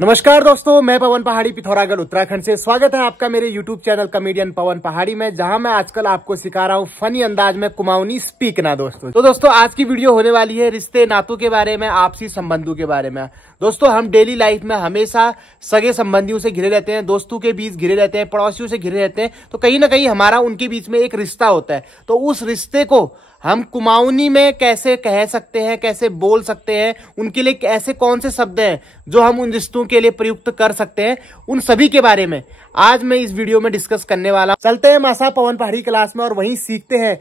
नमस्कार दोस्तों, मैं पवन पहाड़ी पिथौरागढ़ उत्तराखंड से स्वागत है आपका मेरे YouTube चैनल कॉमेडियन पवन पहाड़ी में, जहां मैं आजकल आपको सिखा रहा हूं फनी अंदाज में कुमाऊनी स्पीक ना। दोस्तों आज की वीडियो होने वाली है रिश्ते नातों के बारे में, आपसी संबंधों के बारे में। दोस्तों हम डेली लाइफ में हमेशा सगे संबंधियों से घिरे रहते हैं, दोस्तों के बीच घिरे रहते हैं, पड़ोसियों से घिरे रहते हैं, तो कहीं ना कहीं हमारा उनके बीच में एक रिश्ता होता है। तो उस रिश्ते को हम कुमाऊनी में कैसे कह सकते हैं, कैसे बोल सकते हैं, उनके लिए ऐसे कौन से शब्द हैं जो हम उन रिश्तों के लिए प्रयुक्त कर सकते हैं, उन सभी के बारे में आज मैं इस वीडियो में डिस्कस करने वाला हूं। चलते हैं मासा पवन पहाड़ी क्लास में और वहीं सीखते हैं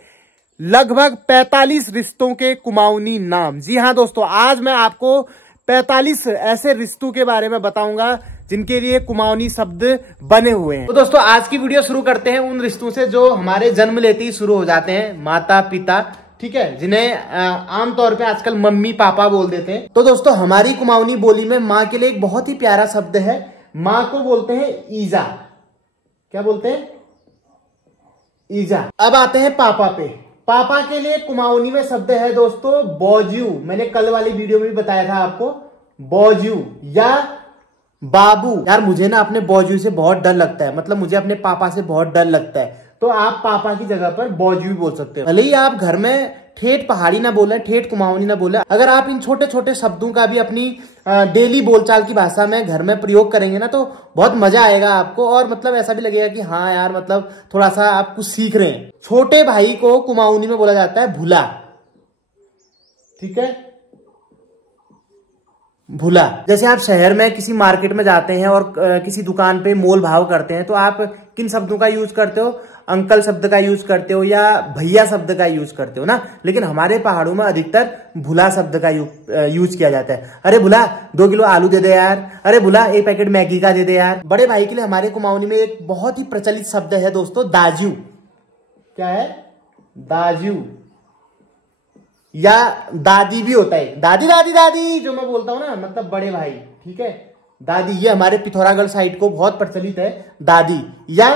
लगभग 45 रिश्तों के कुमाऊनी नाम। जी हाँ दोस्तों, आज मैं आपको 45 ऐसे रिश्तों के बारे में बताऊंगा जिनके लिए कुमाऊनी शब्द बने हुए हैं। तो दोस्तों आज की वीडियो शुरू करते हैं उन रिश्तों से जो हमारे जन्म लेते ही शुरू हो जाते हैं, माता पिता, ठीक है, जिन्हें आमतौर पे आजकल मम्मी पापा बोल देते हैं। तो दोस्तों हमारी कुमाऊनी बोली में माँ के लिए एक बहुत ही प्यारा शब्द है, माँ को बोलते हैं ईजा। क्या बोलते हैं? ईजा। अब आते हैं पापा पे। पापा के लिए कुमाऊनी में शब्द है दोस्तों बोजू। मैंने कल वाली वीडियो में भी बताया था आपको, बोजू या बाबू। यार मुझे ना अपने बोजू से बहुत डर लगता है, मतलब मुझे अपने पापा से बहुत डर लगता है, तो आप पापा की जगह पर बोजू भी बोल सकते हो। भले ही आप घर में ठेठ पहाड़ी ना बोले, ठेठ कुमाऊनी ना बोले, अगर आप इन छोटे छोटे शब्दों का भी अपनी डेली बोलचाल की भाषा में घर में प्रयोग करेंगे ना तो बहुत मजा आएगा आपको, और मतलब ऐसा भी लगेगा कि हाँ यार मतलब थोड़ा सा आप कुछ सीख रहे हैं। छोटे भाई को कुमाऊनी में बोला जाता है भूला। ठीक है, भूला। जैसे आप शहर में किसी मार्केट में जाते हैं और किसी दुकान पे मोल भाव करते हैं तो आप किन शब्दों का यूज करते हो? अंकल शब्द का यूज करते हो या भैया शब्द का यूज करते हो ना। लेकिन हमारे पहाड़ों में अधिकतर भूला शब्द का यूज किया जाता है। अरे भूला 2 किलो आलू दे दे यार, अरे भूला 1 पैकेट मैगी का दे दे यार। बड़े भाई के लिए हमारे कुमाऊनी में एक बहुत ही प्रचलित शब्द है दोस्तों दाजू। क्या है? दाजू या दादी भी होता है। दादी दादी दादी जो मैं बोलता हूं ना, मतलब बड़े भाई। ठीक है, दादी, ये हमारे पिथौरागढ़ साइड को बहुत प्रचलित है दादी, या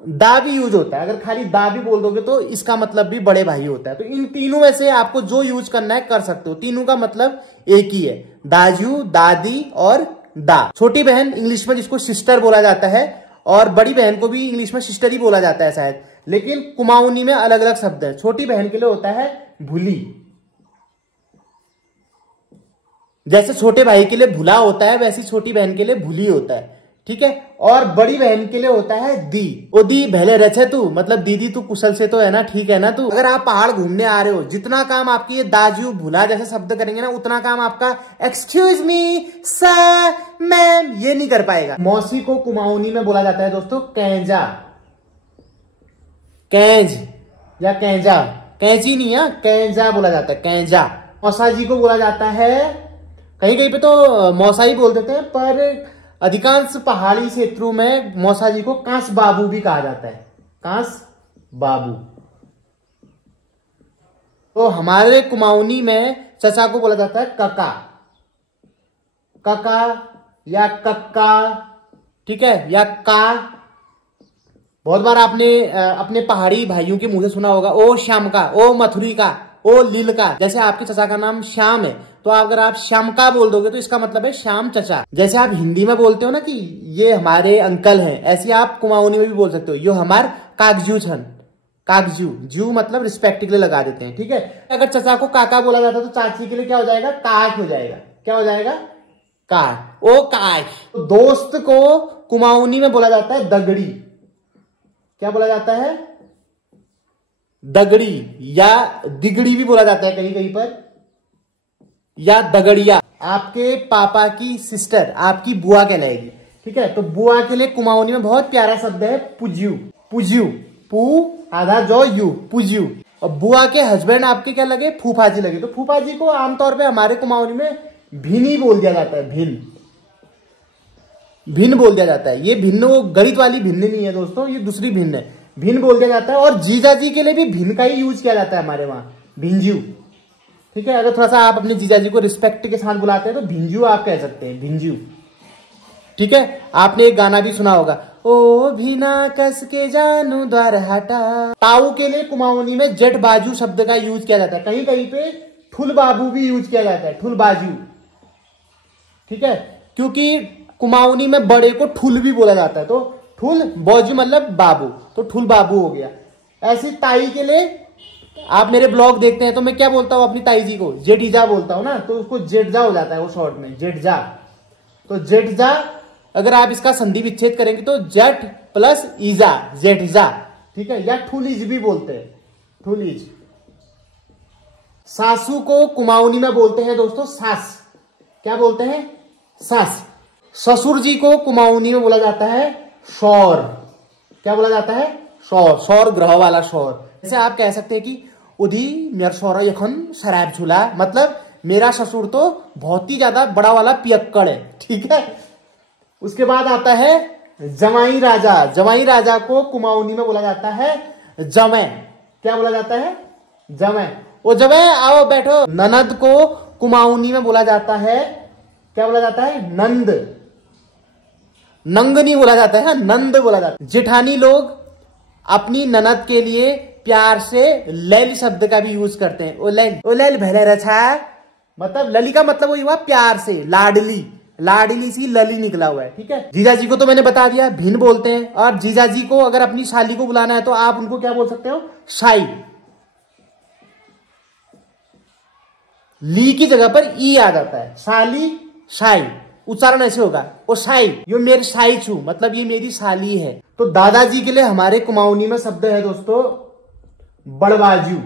दा भी यूज होता है। अगर खाली दा भी बोल दोगे तो इसका मतलब भी बड़े भाई होता है। तो इन तीनों में से आपको जो यूज करना है कर सकते हो, तीनों का मतलब एक ही है, दाजू, दादी और दा। छोटी बहन इंग्लिश में जिसको सिस्टर बोला जाता है, और बड़ी बहन को भी इंग्लिश में सिस्टर ही बोला जाता है शायद, लेकिन कुमाऊनी में अलग अलग शब्द है। छोटी बहन के लिए होता है भूली, जैसे छोटे भाई के लिए भूला होता है वैसे छोटी बहन के लिए भूली होता है। ठीक है, और बड़ी बहन के लिए होता है दी। ओ दी भले रचे तू, मतलब दीदी तू कुशल से तो है ना, ठीक है ना तू। अगर आप पहाड़ घूमने आ रहे हो, जितना काम आपकी ये दाजू भूला जैसे शब्द करेंगे ना, उतना काम आपका एक्सक्यूज मी सर मैम ये नहीं कर पाएगा। मौसी को कुमाऊनी में बोला जाता है दोस्तों कैंजा। कैंज या कैंजा, कैंची नहीं है, कैंजा बोला जाता है, कैंजा। मौसा जी को बोला जाता है, कहीं कहीं पे तो मौसा ही बोल देते हैं, पर अधिकांश पहाड़ी क्षेत्रों में मौसा जी को कांस बाबू भी कहा जाता है, कांस बाबू। तो हमारे कुमाऊनी में चचा को बोला जाता है कका, कका या कक्का, ठीक है, या का। बहुत बार आपने अपने पहाड़ी भाइयों के मुंह से सुना होगा ओ श्याम का, ओ मथुरी का, ओ लील का। जैसे आपके चचा का नाम श्याम है तो अगर आप श्याम का बोल दोगे तो इसका मतलब है श्याम चचा। जैसे आप हिंदी में बोलते हो ना कि ये हमारे अंकल हैं, ऐसे आप कुमाऊनी में भी बोल सकते हो यो हमार कागजू छन। कागजू, जू मतलब रिस्पेक्ट के लिए लगा देते हैं। ठीक है, अगर चचा को काका बोला जाता तो चाची के लिए क्या हो जाएगा? काक हो जाएगा। क्या हो जाएगा? काक, ओ काक। तो दोस्त को कुमाऊनी में बोला जाता है दगड़ी। क्या बोला जाता है? दगड़ी, या दिगड़ी भी बोला जाता है कहीं कहीं पर, या दगड़िया। आपके पापा की सिस्टर आपकी बुआ कहलाएगी। ठीक है, तो बुआ के लिए कुमाऊनी में बहुत प्यारा शब्द है पुज्यू। पुज्यू, पू आधा जो यू, पुज्यू। और बुआ के हस्बैंड आपके क्या लगे? फूफाजी लगे। तो फूफाजी को आमतौर पे हमारे कुमाऊनी में भिनी बोल दिया जाता है, भिन, भिन्न बोल दिया जाता है। ये भिन्न वो गणित वाली भिन्न नहीं है दोस्तों, ये दूसरी भिन्न है, भिन्न बोल दिया जाता है। और जीजा जी के लिए भी भिन्न का ही यूज किया जाता है हमारे वहां, भिंजू। ठीक है, अगर थोड़ा सा आप अपने जीजा जी को रिस्पेक्ट के साथ बुलाते हैं तो भिंजू आप कह सकते हैं, भिंजू। ठीक है, आपने एक गाना भी सुना होगा, ओ भीना कस के जानू द्वार हटा। ताऊ के लिए कुमाऊनी में जट बाजू शब्द का यूज किया जाता है, कहीं कहीं पे ठुल बाबू भी यूज किया जाता है, ठुल बाजू। ठीक है, क्योंकि कुमाऊनी में बड़े को ठुल भी बोला जाता है, तो ठुल बौजी मतलब बाबू, तो ठुल बाबू हो गया। ऐसी ताई के लिए आप मेरे ब्लॉग देखते हैं तो मैं क्या बोलता हूँ अपनी ताई जी को, जेठीजा बोलता हूँ ना, तो उसको जेठजा हो जाता है वो शॉर्ट में, जेठजा। तो जेठजा अगर आप इसका संधि विच्छेद करेंगे तो जट प्लस ईजा, जेठजा, ठीक है। या ठुलीज भी बोलते हैं, ठुलीज। सासू को कुमाऊनी में बोलते हैं दोस्तों सास, क्या बोलते हैं, सास। ससुर जी को कुमाऊनी में बोला जाता है शौर, क्या बोला जाता है, शौर, शौर ग्रह वाला शौर। जैसे आप कह सकते हैं कि उधी मेरा शौरा यखन शराब झूला, मतलब मेरा ससुर तो बहुत ही ज्यादा बड़ा वाला पियक्कड़ है, ठीक है। उसके बाद आता है जमाई राजा। जमाई राजा को कुमाऊनी में बोला जाता है जमै, क्या बोला जाता है, जमै। ओ जमै आओ बैठो। ननद को कुमाऊनी में बोला जाता है, क्या बोला जाता है, नंद। नंग नहीं बोला जाता है, नंद बोला जाता है। जेठानी लोग अपनी ननद के लिए प्यार से लैल शब्द का भी यूज करते हैं। ओ लैल भले रछा, मतलब लली का मतलब वही हुआ प्यार से, लाडली, लाडली सी लली निकला हुआ है, ठीक है। जीजाजी को तो मैंने बता दिया भिन बोलते हैं। और जीजाजी को अगर अपनी साली को बुलाना है तो आप उनको क्या बोल सकते हो, शाई। ली की जगह पर ई आ जाता है, साली शाई, उच्चारण ऐसे होगा, ओ शाई, यो मेरी शाई छू, मतलब ये मेरी साली है। तो दादाजी के लिए हमारे कुमाऊनी में शब्द है दोस्तों बड़बाजू।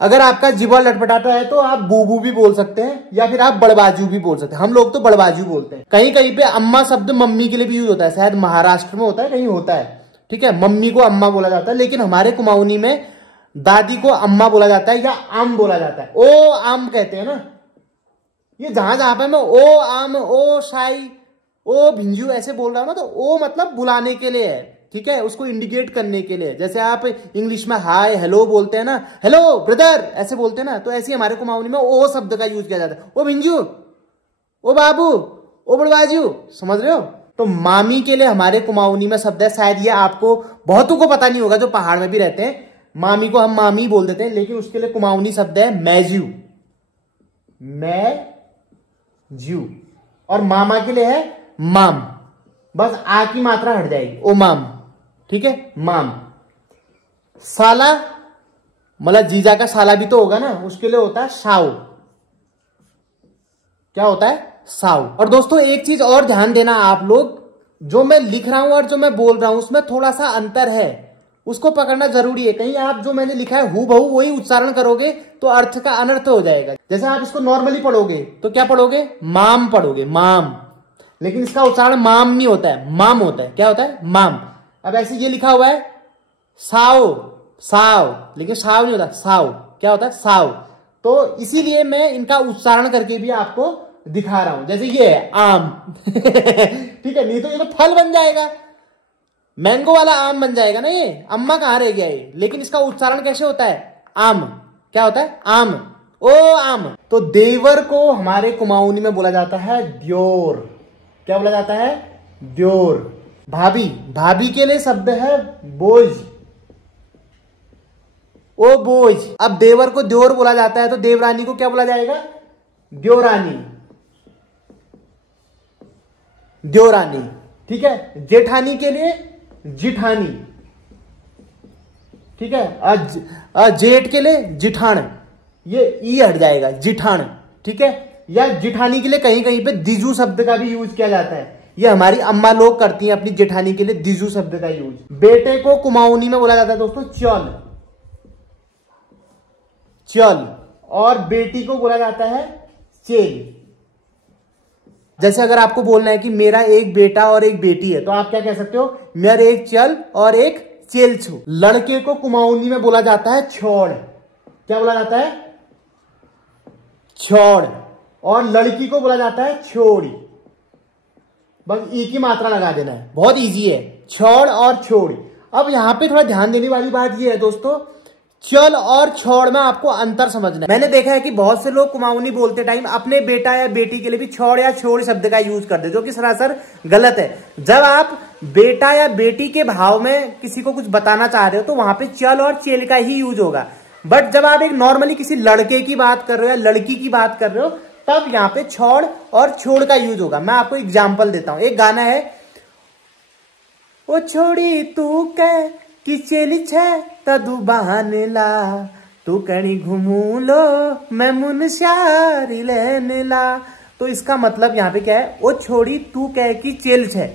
अगर आपका जीवा लटपटाता है तो आप बूबू भी बोल सकते हैं या फिर आप बड़बाजू भी बोल सकते हैं। हम लोग तो बड़बाजू बोलते हैं। कहीं कहीं पे अम्मा शब्द मम्मी के लिए भी यूज होता है, शायद महाराष्ट्र में होता है, कहीं होता है, ठीक है। मम्मी को अम्मा बोला जाता है, लेकिन हमारे कुमाऊनी में दादी को अम्मा बोला जाता है या आम बोला जाता है। ओ आम कहते हैं ना, ये जहां जहां पे मैं ओ आम, ओ शाई, ओ भिंजू ऐसे बोल रहा हूं ना, तो ओ मतलब बुलाने के लिए है, ठीक है, उसको इंडिकेट करने के लिए। जैसे आप इंग्लिश में हाय हेलो बोलते हैं ना, हेलो ब्रदर ऐसे बोलते हैं ना, तो ऐसे हमारे कुमाऊनी में ओ शब्द का यूज किया जाता है। ओ भिंजू, ओ बाबू, ओ बड़बाजू, समझ रहे हो। तो मामी के लिए हमारे कुमाऊनी में शब्द है, शायद ये आपको बहुतों को पता नहीं होगा जो पहाड़ में भी रहते हैं। मामी को हम मामी बोल देते हैं, लेकिन उसके लिए कुमाऊनी शब्द है मैजू, मैजू। और मामा के लिए है माम, बस आ की मात्रा हट जाएगी, ओ माम, ठीक है, माम। साला मतलब जीजा का साला भी तो होगा ना, उसके लिए होता है साऊ, क्या होता है, साऊ। और दोस्तों एक चीज और ध्यान देना आप लोग, जो मैं लिख रहा हूं और जो मैं बोल रहा हूं उसमें थोड़ा सा अंतर है, उसको पकड़ना जरूरी है। कहीं आप जो मैंने लिखा है हूबहू वही उच्चारण करोगे तो अर्थ का अनर्थ हो जाएगा। जैसे आप इसको नॉर्मली पढ़ोगे तो क्या पढ़ोगे, माम पढ़ोगे, माम, लेकिन इसका उच्चारण माम नहीं होता है, माम होता है, क्या होता है, माम। अब ऐसे ये लिखा हुआ है साव, साव, लेकिन साव नहीं होता, साव, क्या होता है, साव। तो इसीलिए मैं इनका उच्चारण करके भी आपको दिखा रहा हूं। जैसे ये है आम ठीक है, नहीं तो ये तो फल बन जाएगा, मैंगो वाला आम बन जाएगा ना, ये अम्मा कहां रह गया ये, लेकिन इसका उच्चारण कैसे होता है, आम, क्या होता है, आम, ओ आम। तो देवर को हमारे कुमाऊनी में बोला जाता है द्योर, क्या बोला जाता है, द्योर। भाभी, भाभी के लिए शब्द है बोझ, ओ बोझ। अब देवर को द्योर बोला जाता है तो देवरानी को क्या बोला जाएगा, द्योरानी, द्योरानी, ठीक है। जेठानी के लिए जिठानी, ठीक है। जेठ के लिए जिठान, ये ई हट जाएगा, जिठान, ठीक है। या जिठानी के लिए कहीं कहीं पे दिजू शब्द का भी यूज किया जाता है, ये हमारी अम्मा लोग करती हैं अपनी जेठानी के लिए दिजू शब्द का यूज। बेटे को कुमाऊनी में बोला जाता है दोस्तों चल, चल। और बेटी को बोला जाता है चेल। जैसे अगर आपको बोलना है कि मेरा एक बेटा और एक बेटी है तो आप क्या कह सकते हो, मेरा एक चल और एक चेल छू। लड़के को कुमाऊनी में बोला जाता है छोड़, क्या बोला जाता है, छोड़। और लड़की को बोला जाता है छोड़ी, बस ई की मात्रा लगा देना है, बहुत इजी है, छोड़ और छोड़ी। अब यहां पे थोड़ा ध्यान देने वाली बात ये है दोस्तों, चल और छोड़ में आपको अंतर समझना है। मैंने देखा है कि बहुत से लोग कुमाऊनी बोलते टाइम अपने बेटा या बेटी के लिए भी छोड़ या छोड़ शब्द का यूज करते, जो कि सरासर गलत है। जब आप बेटा या बेटी के भाव में किसी को कुछ बताना चाह रहे हो तो वहां पे चल और चेल का ही यूज होगा। बट जब आप एक नॉर्मली किसी लड़के की बात कर रहे हो या लड़की की बात कर रहे हो तब यहाँ पे छोड़ और छोड़ का यूज होगा। मैं आपको एग्जाम्पल देता हूं। एक गाना है, ओ छोड़ी तू कह कि चेली छे तदु बहाने ला, तू कणी घूमू लो मैं मुनशारी लेने ला। तो इसका मतलब यहाँ पे क्या है, ओ छोड़ी तू कह कि चेल छे,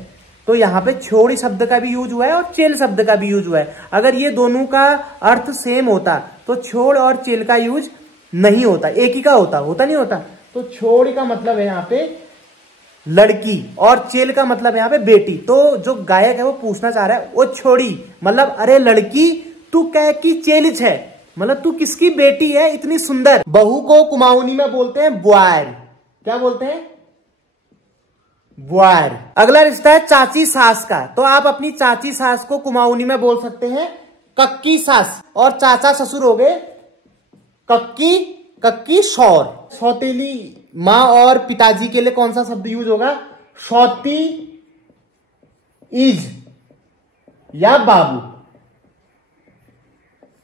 तो यहाँ पे छोड़ी शब्द का भी यूज हुआ है और चेल शब्द का भी यूज हुआ है। अगर ये दोनों का अर्थ सेम होता तो छोड़ और चेल का यूज नहीं होता, एक ही का होता नहीं होता। तो छोड़ का मतलब है यहाँ पे लड़की और चेल का मतलब है यहाँ पे बेटी। तो जो गायक है वो पूछना चाह रहा है, वो छोड़ी मतलब अरे लड़की तू कह की चेल छे, मतलब तू किसकी बेटी है इतनी सुंदर। बहू को कुमाऊनी में बोलते हैं बुआर। क्या बोलते हैं? बुआर। अगला रिश्ता है चाची सास का। तो आप अपनी चाची सास को कुमाऊनी में बोल सकते हैं कक्की सास, और चाचा ससुर हो गए कक्की शौर। सौतेली माँ और पिताजी के लिए कौन सा शब्द यूज होगा? सौती इज या बाबू।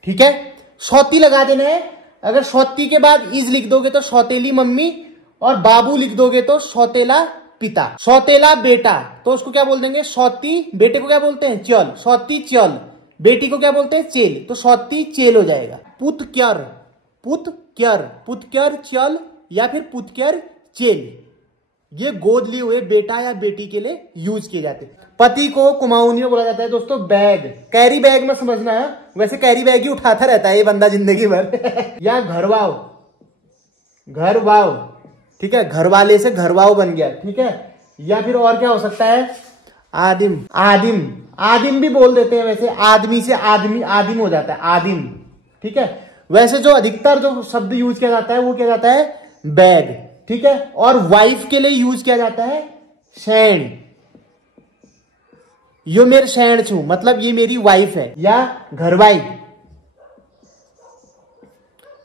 ठीक है, सौती लगा देना है। अगर सौती के बाद इज लिख दोगे तो सौतेली मम्मी, और बाबू लिख दोगे तो सौतेला पिता। सौतेला बेटा तो उसको क्या बोल देंगे? सौती। बेटे को क्या बोलते हैं? चल। सौती चल। बेटी को क्या बोलते हैं? चेल। तो सौती चेल हो जाएगा। पुतक्यर चल या फिर पुतक्यर चेल, ये गोद लिए हुए बेटा या बेटी के लिए यूज किए जाते हैं। पति को कुमाऊनी में बोला जाता है दोस्तों बैग। कैरी बैग में समझना है, वैसे कैरी बैग ही उठाता रहता है ये बंदा जिंदगी भर। या घरवाओ। ठीक है, घरवाले से घरवाओ बन गया। ठीक है, या फिर और क्या हो सकता है? आदिम भी बोल देते हैं। वैसे आदमी से आदिम हो जाता है, आदिम। ठीक है, वैसे जो अधिकतर जो शब्द यूज किया जाता है वो किया जाता है बैग। ठीक है, और वाइफ के लिए यूज किया जाता है शैण। यो मेरे शैण छू, मतलब ये मेरी वाइफ है, या घरवाई।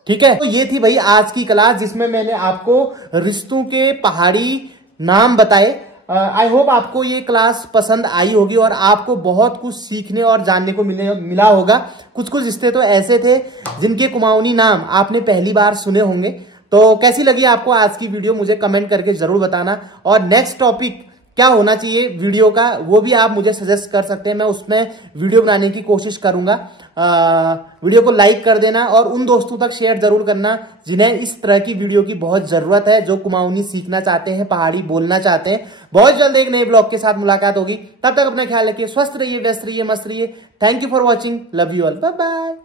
ठीक है, तो ये थी भाई आज की क्लास जिसमें मैंने आपको रिश्तों के पहाड़ी नाम बताए। आई होप आपको ये क्लास पसंद आई होगी और आपको बहुत कुछ सीखने और जानने को मिला होगा। कुछ रिश्ते तो ऐसे थे जिनके कुमाऊनी नाम आपने पहली बार सुने होंगे। तो कैसी लगी आपको आज की वीडियो मुझे कमेंट करके जरूर बताना, और नेक्स्ट टॉपिक क्या होना चाहिए वीडियो का वो भी आप मुझे सजेस्ट कर सकते हैं। मैं उसमें वीडियो बनाने की कोशिश करूंगा। वीडियो को लाइक कर देना और उन दोस्तों तक शेयर जरूर करना जिन्हें इस तरह की वीडियो की बहुत जरूरत है, जो कुमाऊनी सीखना चाहते हैं, पहाड़ी बोलना चाहते हैं। बहुत जल्द एक नए ब्लॉग के साथ मुलाकात होगी। तब तक अपना ख्याल रखिए, स्वस्थ रहिए, व्यस्त रहिए, मस्त रहिए। Thank you for watching, love you all, bye bye.